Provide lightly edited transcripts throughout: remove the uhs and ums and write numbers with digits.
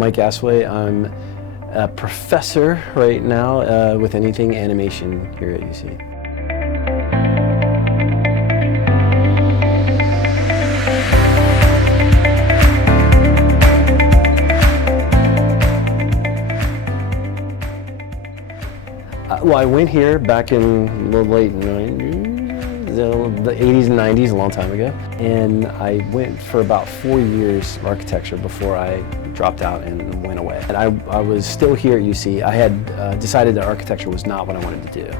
Mike Gasaway. I'm a professor right now with anything animation here at UC. Well, I went here back in the late 90s, the 80s and 90s, a long time ago. And I went for about 4 years architecture before I dropped out and went away. And I was still here at UC. I had decided that architecture was not what I wanted to do.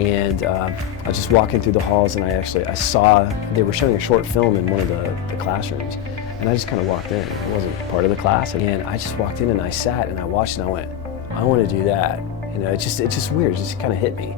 And I was just walking through the halls and I saw they were showing a short film in one of the classrooms. And I just kind of walked in. It wasn't part of the class. And I just walked in and I sat and I watched and I went, I want to do that. You know, it's just weird, it just kind of hit me.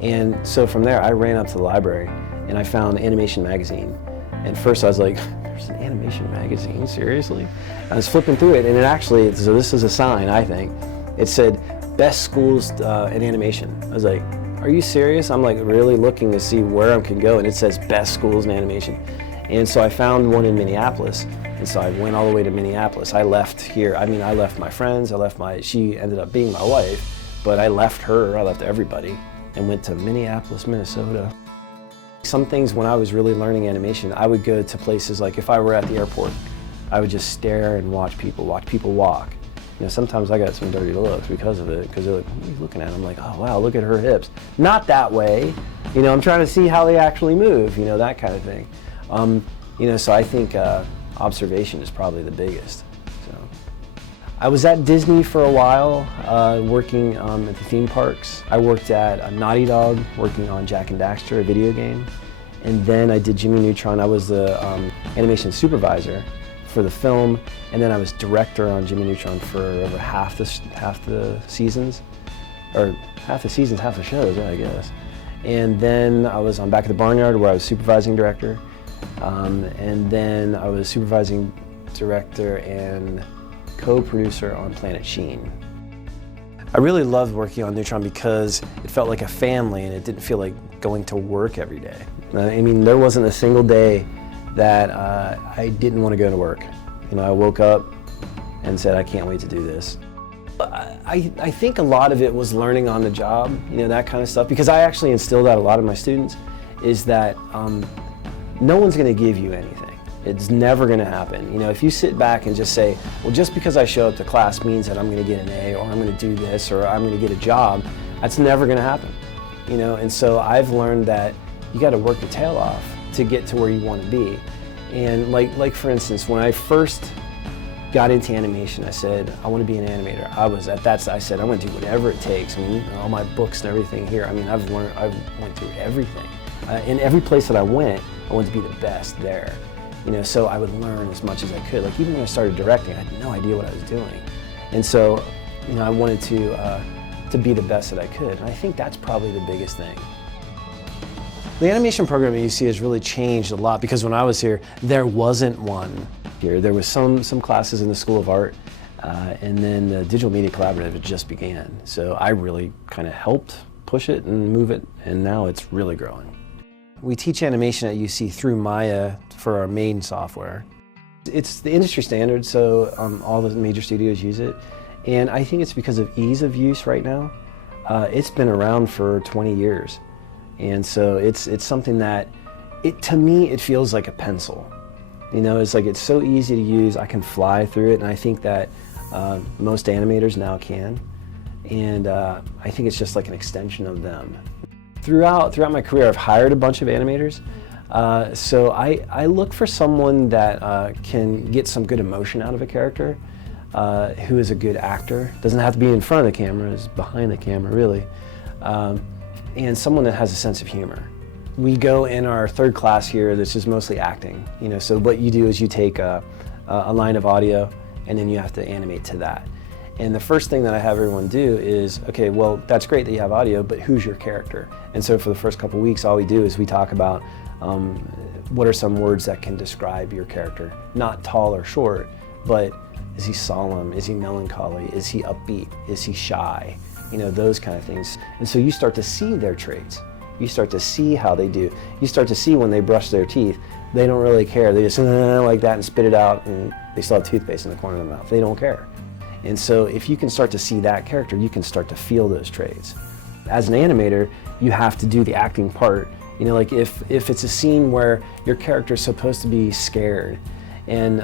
And so from there, I ran up to the library and I found Animation Magazine. And first I was like, there's an animation magazine, seriously? I was flipping through it and it actually, so this is a sign, I think. It said, best schools in animation. I was like, are you serious? I'm like really looking to see where I can go and it says best schools in animation. And so I found one in Minneapolis. And so I went all the way to Minneapolis. I left here, I left my friends, she ended up being my wife. But I left her, I left everybody, and went to Minneapolis, Minnesota. Some things when I was really learning animation, I would go to places like if I were at the airport, I would just stare and watch people walk. You know, sometimes I got some dirty looks because of it, because they're like, what are you looking at? I'm like, oh wow, look at her hips. Not that way. You know, I'm trying to see how they actually move, you know, that kind of thing. You know, so I think observation is probably the biggest. I was at Disney for a while, working at the theme parks. I worked at Naughty Dog, working on Jak and Daxter, a video game. And then I did Jimmy Neutron. I was the animation supervisor for the film, and then I was director on Jimmy Neutron for over half the seasons, or half the shows, yeah, I guess. And then I was on Back at the Barnyard, where I was supervising director. And then I was supervising director and co-producer on Planet Sheen. I really loved working on Neutron because it felt like a family and it didn't feel like going to work every day. I mean, there wasn't a single day that I didn't want to go to work. You know, I woke up and said, I can't wait to do this. I think a lot of it was learning on the job, you know, that kind of stuff, because I actually instilled that a lot of my students, is that no one's going to give you anything. It's never going to happen. You know, if you sit back and just say, well, just because I show up to class means that I'm going to get an A, or I'm going to do this, or I'm going to get a job, that's never going to happen. You know, and so I've learned that you got to work your tail off to get to where you want to be. And like for instance, when I first got into animation, I said, I want to be an animator. I said, I want to do whatever it takes. I mean, all my books and everything here, I mean, I went through everything. In every place that I wanted to be the best there. You know, so I would learn as much as I could. Like even when I started directing, I had no idea what I was doing. And so, you know, I wanted to be the best that I could. And I think that's probably the biggest thing. The animation program at UC has really changed a lot, because when I was here, there wasn't one here. There was some classes in the School of Art, and then the Digital Media Collaborative had just began. So I really kind of helped push it and move it, and now it's really growing. We teach animation at UC through Maya for our main software. It's the industry standard, so all the major studios use it. And I think it's because of ease of use right now. It's been around for 20 years. And so it's something that, to me, it feels like a pencil. You know, it's like it's so easy to use, I can fly through it, and I think that most animators now can. And I think it's just like an extension of them. Throughout my career, I've hired a bunch of animators. So I look for someone that can get some good emotion out of a character, who is a good actor. Doesn't have to be in front of the camera, is behind the camera, really. And someone that has a sense of humor. We go in our third class here, this is mostly acting. You know, so what you do is you take a line of audio and then you have to animate to that. And the first thing that I have everyone do is, okay, well, that's great that you have audio, but who's your character? And so for the first couple weeks, all we do is we talk about what are some words that can describe your character. Not tall or short, but is he solemn? Is he melancholy? Is he upbeat? Is he shy? You know, those kind of things. And so you start to see their traits. You start to see how they do. You start to see when they brush their teeth, they don't really care. They just like that and spit it out, and they still have toothpaste in the corner of their mouth. They don't care. And so if you can start to see that character, you can start to feel those traits. As an animator, you have to do the acting part. You know, like if it's a scene where your character is supposed to be scared, and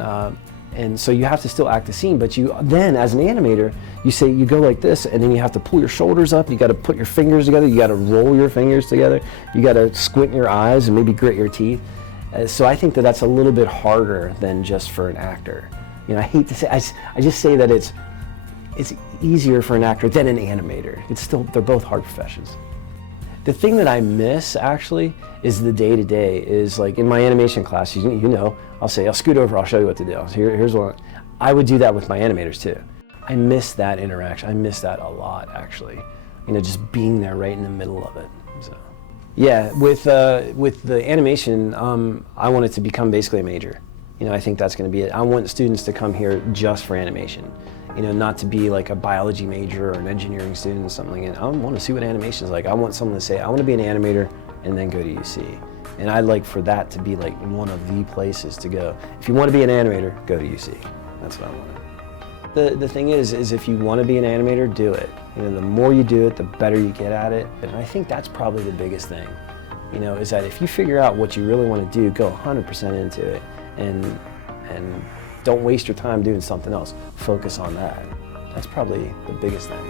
so you have to still act the scene, but you then, as an animator, you go like this, and then you have to pull your shoulders up, you got to put your fingers together, you got to roll your fingers together, you got to squint your eyes and maybe grit your teeth. So I think that that's a little bit harder than just for an actor. You know, I hate to say, I just say that it's easier for an actor than an animator. It's still, they're both hard professions. The thing that I miss actually is the day-to-day, is like in my animation class, you know, I'll say, I'll scoot over, I'll show you what to do. Here's what, I would do that with my animators too. I miss that interaction, I miss that a lot actually. You know, just being there right in the middle of it, so. Yeah, with the animation, I want it to become basically a major. You know, I think that's gonna be it. I want students to come here just for animation. You know, not to be like a biology major or an engineering student or something like that. I want to see what animation is like. I want someone to say, I want to be an animator and then go to UC. And I'd like for that to be like one of the places to go. If you want to be an animator, go to UC. That's what I want. The thing is if you want to be an animator, do it. You know, the more you do it, the better you get at it. And I think that's probably the biggest thing, you know, is that if you figure out what you really want to do, go 100% into it. And don't waste your time doing something else. Focus on that. That's probably the biggest thing.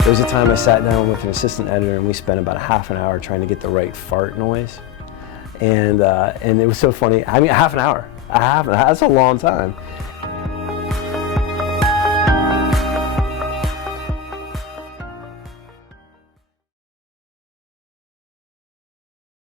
There was a time I sat down with an assistant editor and we spent about a half an hour trying to get the right fart noise. And it was so funny. I mean, half an hour. That's a long time.